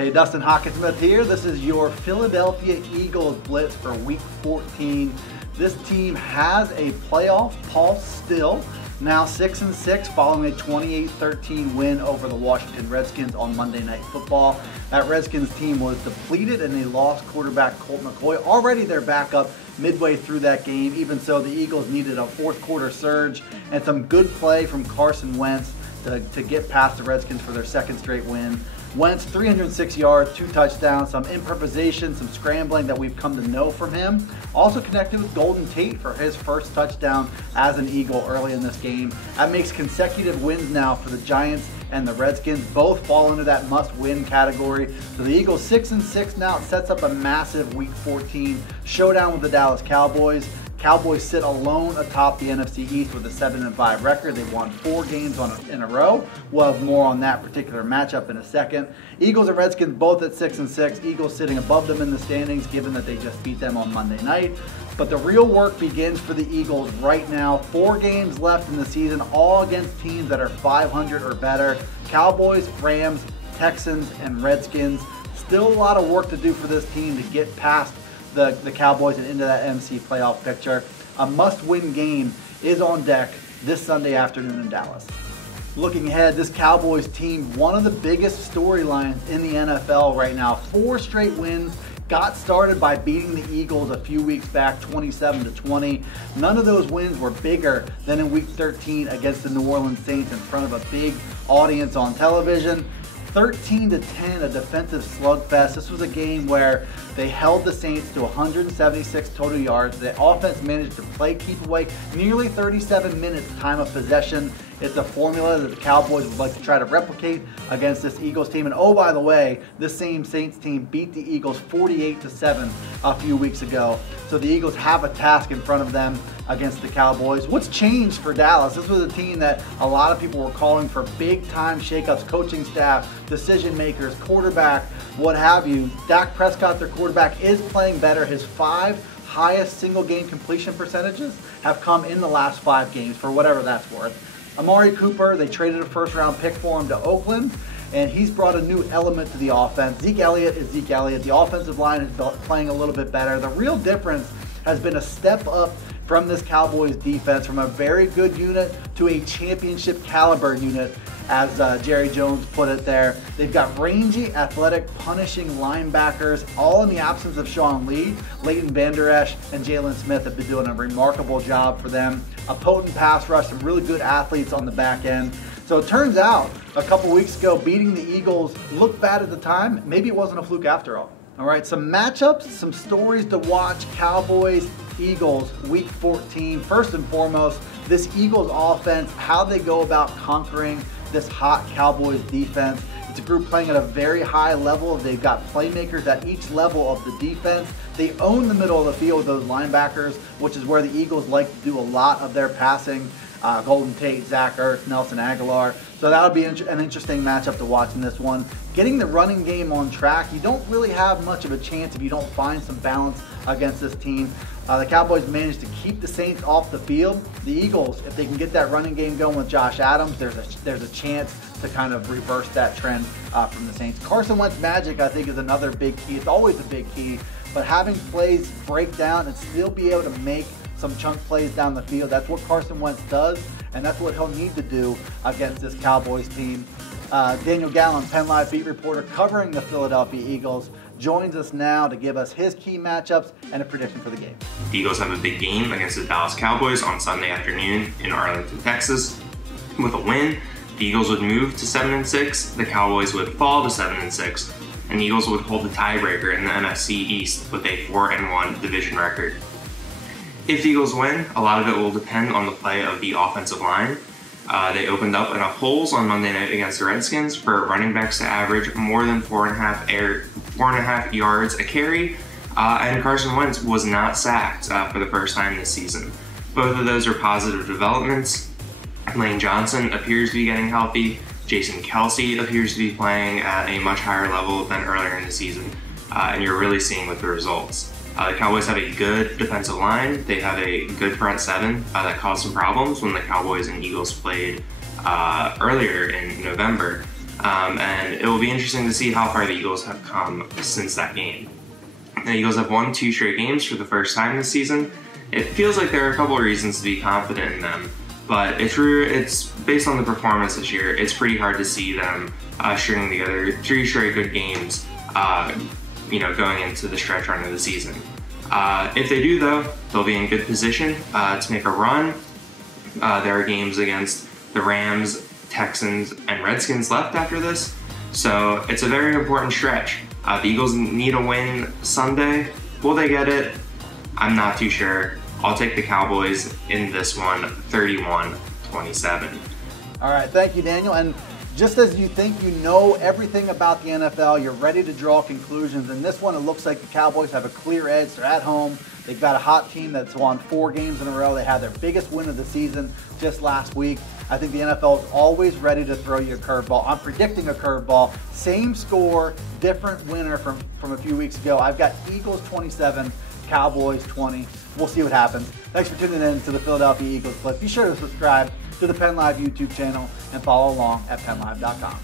Hey, Dustin Hawkensmith here. This is your Philadelphia Eagles Blitz for Week 14. This team has a playoff pulse still. Now 6-6 following a 28-13 win over the Washington Redskins on Monday Night Football. That Redskins team was depleted and they lost quarterback Colt McCoy. Already their backup midway through that game. Even so, the Eagles needed a fourth quarter surge and some good play from Carson Wentz to get past the Redskins for their second straight win. Wentz, 306 yards, 2 touchdowns, some improvisation, some scrambling that we've come to know from him. Also connected with Golden Tate for his first touchdown as an Eagle early in this game. That makes consecutive wins now for the Giants and the Redskins. Both fall into that must-win category. So the Eagles 6-6 now. It sets up a massive Week 14 showdown with the Dallas Cowboys. Cowboys sit alone atop the NFC East with a 7-5 record. They've won 4 games in a row. We'll have more on that particular matchup in a second. Eagles and Redskins both at 6-6. Eagles sitting above them in the standings given that they just beat them on Monday night. But the real work begins for the Eagles right now. 4 games left in the season, all against teams that are 500 or better. Cowboys, Rams, Texans, and Redskins. Still a lot of work to do for this team to get past the Cowboys and into that NFC playoff picture. A must-win game is on deck this Sunday afternoon in Dallas. Looking ahead, this Cowboys team, one of the biggest storylines in the NFL right now. 4 straight wins. Got started by beating the Eagles a few weeks back, 27-20. None of those wins were bigger than in Week 13 against the New Orleans Saints in front of a big audience on television. 13-10, a defensive slugfest. This was a game where they held the Saints to 176 total yards. The offense managed to keep away nearly 37 minutes time of possession. It's a formula that the Cowboys would like to try to replicate against this Eagles team. And oh, by the way, this same Saints team beat the Eagles 48-7 a few weeks ago. So the Eagles have a task in front of them against the Cowboys. What's changed for Dallas? This was a team that a lot of people were calling for big-time shakeups, coaching staff, decision makers, quarterback, what have you. Dak Prescott, their quarterback, is playing better. His 5 highest single-game completion percentages have come in the last 5 games, for whatever that's worth. Amari Cooper, they traded a first-round pick for him to Oakland, and he's brought a new element to the offense. Zeke Elliott is Zeke Elliott. The offensive line is playing a little bit better. The real difference has been a step up from this Cowboys defense, from a very good unit to a championship caliber unit, as Jerry Jones put it there. They've got rangy, athletic, punishing linebackers, all in the absence of Sean Lee. Leighton Vander Esch and Jalen Smith have been doing a remarkable job for them. A potent pass rush, some really good athletes on the back end. So it turns out, a couple weeks ago, beating the Eagles looked bad at the time. Maybe it wasn't a fluke after all. All right, some matchups, some stories to watch. Cowboys, Eagles, Week 14. First and foremost, this Eagles offense, how they go about conquering this hot Cowboys defense. It's a group playing at a very high level. They've got playmakers at each level of the defense. They own the middle of the field with those linebackers, which is where the Eagles like to do a lot of their passing. Golden Tate, Zach Ertz, Nelson Aguilar. So that'll be an interesting matchup to watch in this one. Getting the running game on track, you don't really have much of a chance if you don't find some balance against this team. The Cowboys managed to keep the Saints off the field. The Eagles, if they can get that running game going with Josh Adams, there's a chance to kind of reverse that trend from the Saints. Carson Wentz magic, I think, is another big key. It's always a big key, but having plays break down and still be able to make some chunk plays down the field, that's what Carson Wentz does, and that's what he'll need to do against this Cowboys team. Daniel Gallen, PennLive beat reporter covering the Philadelphia Eagles, joins us now to give us his key matchups and a prediction for the game. The Eagles have a big game against the Dallas Cowboys on Sunday afternoon in Arlington, Texas. With a win, the Eagles would move to 7-6, the Cowboys would fall to 7-6, and the Eagles would hold the tiebreaker in the NFC East with a 4-1 division record. If the Eagles win, a lot of it will depend on the play of the offensive line. They opened up enough holes on Monday night against the Redskins for running backs to average more than 4.5 yards a carry, and Carson Wentz was not sacked for the first time this season. Both of those are positive developments. Lane Johnson appears to be getting healthy. Jason Kelce appears to be playing at a much higher level than earlier in the season, and you're really seeing with the results. The Cowboys have a good defensive line. They have a good front seven that caused some problems when the Cowboys and Eagles played earlier in November. And it will be interesting to see how far the Eagles have come since that game. The Eagles have won 2 straight games for the first time this season. It feels like there are a couple of reasons to be confident in them, but it's based on the performance this year. It's pretty hard to see them stringing together 3 straight good games, going into the stretch run of the season. If they do, though, they'll be in good position to make a run. There are games against the Rams, Texans, and Redskins left after this, so it's a very important stretch. The Eagles need a win Sunday. Will they get it? I'm not too sure. I'll take the Cowboys in this one, 31-27. All right, thank you, Daniel. And just as you think you know everything about the NFL, you're ready to draw conclusions. In this one, it looks like the Cowboys have a clear edge. They're at home. They've got a hot team that's won 4 games in a row. They had their biggest win of the season just last week. I think the NFL is always ready to throw you a curveball. I'm predicting a curveball. Same score, different winner from a few weeks ago. I've got Eagles 27, Cowboys 20. We'll see what happens. Thanks for tuning in to the Philadelphia Eagles Blitz. Be sure to subscribe to the PennLive YouTube channel and follow along at PennLive.com.